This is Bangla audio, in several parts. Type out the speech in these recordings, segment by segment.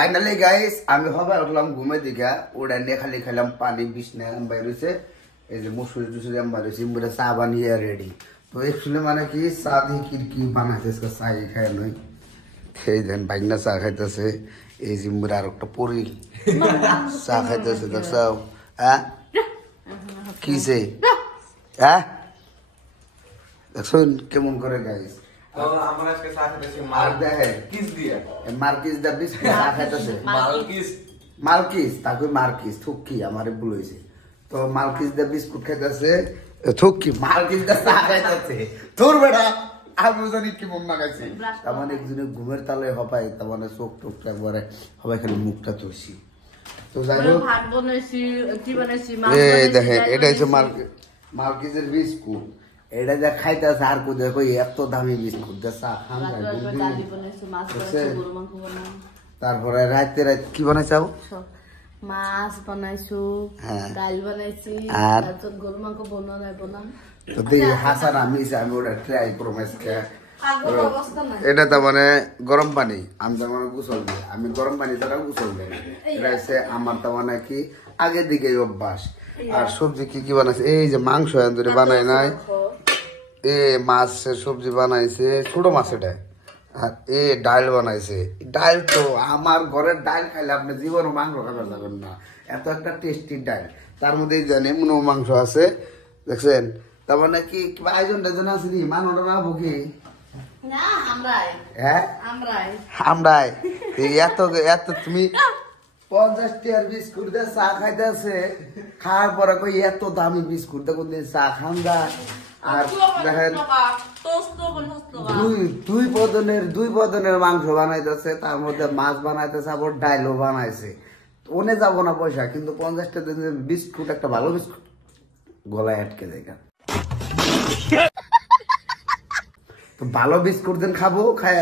ফাইনালি গাইস আমি হবে উঠলাম ঘুমে দিঘা ওটা নিয়ে খালি খেলাম পানি বিছনা বাইর হয়েছে এই যে মুসুরি টুসুরি বাইর হয়েছে ইমরা চা বানিয়ে রেডি তো একচুয়ালি মানে কি চা দিয়ে কি বানাইছে চা খায় নই খেয়ে দেন বাইনা চা খাইতেছে এই জিম্বুর আর একটা পরি চা খাইতেছে দেখছাও হ্যাঁ কিসে হ্যাঁ দেখছেন কেমন করে গাইস মালকিস তাকে মার্কিস থুকি আমারে বলেছে তো মালকিস দা বিস্কুট খাইতেছে থুকি মালকিস দা চা খাইতেছে তোর বেটা আমি জানি কি মন লাগাইছে তার মানে একজনের ঘুমের তালে হবাই তার মানে চোখ টোক একবারে হবাই খালি মুখটা তুলছি তো যাই হোক ভাত বানাইছি কি বানাইছি এই দেখে এটা হচ্ছে মালকিসের বিস্কুট এটা যা খাইতেছে আর কো দেখো এত দামি বিস্কুট দা চা খান তারপরে রাতে কি বানাইছাও মাছ বানাইছো ডাল বানাইছি আর গরু মাংস বনা নাই বনাম তো দেই হাসান আমি ওটা ট্রাই প্রমিস কে এটা তো মানে গরম পানি আমি তো মানে গোসল দিই আমি গরম পানি দ্বারা গোসল দিই এটা হচ্ছে আমার তো মানে কি আগে দিকে অভ্যাস আর সবজি কি বানাইছে এই যে মাংস এন্দুরে বানাই নাই এ মাছের সবজি বানাইছে ছোট মাছ এটা আর এ ডাল বানাইছে ডাল তো আমার ঘরের ডাল খাইলে আপনি জীবন মাংস খাবার যাবেন না এত একটা টেস্টি ডাল তার মধ্যে জানে মনো মাংস আছে দেখছেন তার মানে কি আয়োজন টাইজন আছে নি মানটা না ভুকি না আমরাই হ্যাঁ আমরাই এত তুমি 50 টাকার বিস্কুট দিয়ে চা খাইতেছে খাওয়ার পরে কই এত দামি বিস্কুট দিয়ে কোনদিন চা খান যায় আর দেখেন দুই পদনের মাংস বানাইতেছে তার মধ্যে মাছ বানাইতেছে আবার ডাইলও বানাইছে ওনে যাবো না পয়সা কিন্তু 50 টাকা বিস্কুট একটা ভালো বিস্কুট গলায় আটকে যায় তো ভালো বিস্কুট দিন খাবো খায়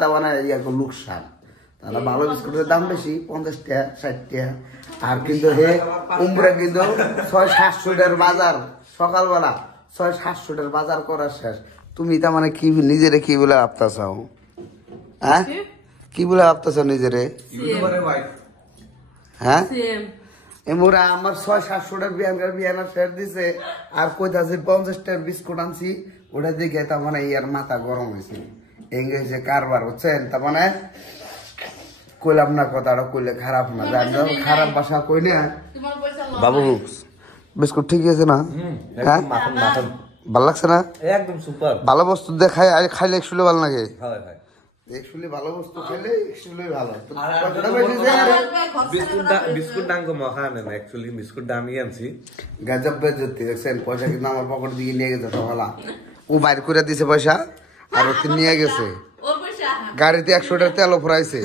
তা মানে লোকসান তাহলে ভালো বিস্কুটের দাম বেশি 50 টাকা 60 টাকা আর কিন্তু হে উমরা কিন্তু 600-700 টাকার বাজার সকালবেলা 600-700 টাকার বাজার করা শেষ তুমি তা মানে কি নিজেরে কি বলে ভাবতাছাও হ্যাঁ কি বলে ভাবতাছাও নিজেরে হ্যাঁ এমরা আমার 600-700 টাকার বিয়ানা শেয়ার দিছে আর কইতাছে 50 টাকার বিস্কুট আনছি ওটা দেখে তার মানে ইয়ার মাথা গরম হয়েছে এঙ্গেজে কারবার হচ্ছেন তার মানে কইলাম না কথাটা কইলে খারাপ না জানি খারাপ ভাষা কই না বাবু বিস্কুট ঠিক আছে না হ্যাঁ ভালো লাগছে না একদম সুপার ভালো বস্তু দেখাই আর খাইলে একচুয়ালি ভালো লাগে একচুয়ালি ভালো বস্তু খাইলে একচুয়ালি ভালো বিস্কুট দাম কম খানে না একচুয়ালি বিস্কুট দামই আনছি গাজব বেজতি দেখছেন পয়সা কিন্তু আমার পকেট দিকে নিয়ে গেছে সকালা ও বাইর করে দিছে পয়সা আর ও নিয়ে গেছে গাড়িতে 100 টাকা তেল ভরাইছে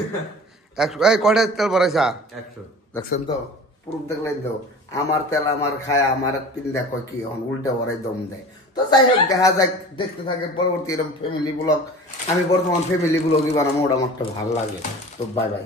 100 এই কয়টা তেল ভরাইছা 100 দেখছেন তো পুরুষ দেখলেন তো আমার তেল আমার খায় আমার পিন দেখো কি উল্টা ভরাই দম দেয় তো যাই হোক দেখা যাক দেখতে থাকে পরবর্তী এরকম ফ্যামিলি ব্লগ আমি বর্তমান ফ্যামিলি ব্লগই বানাবো ওটা আমার ভালো লাগে তো বাই বাই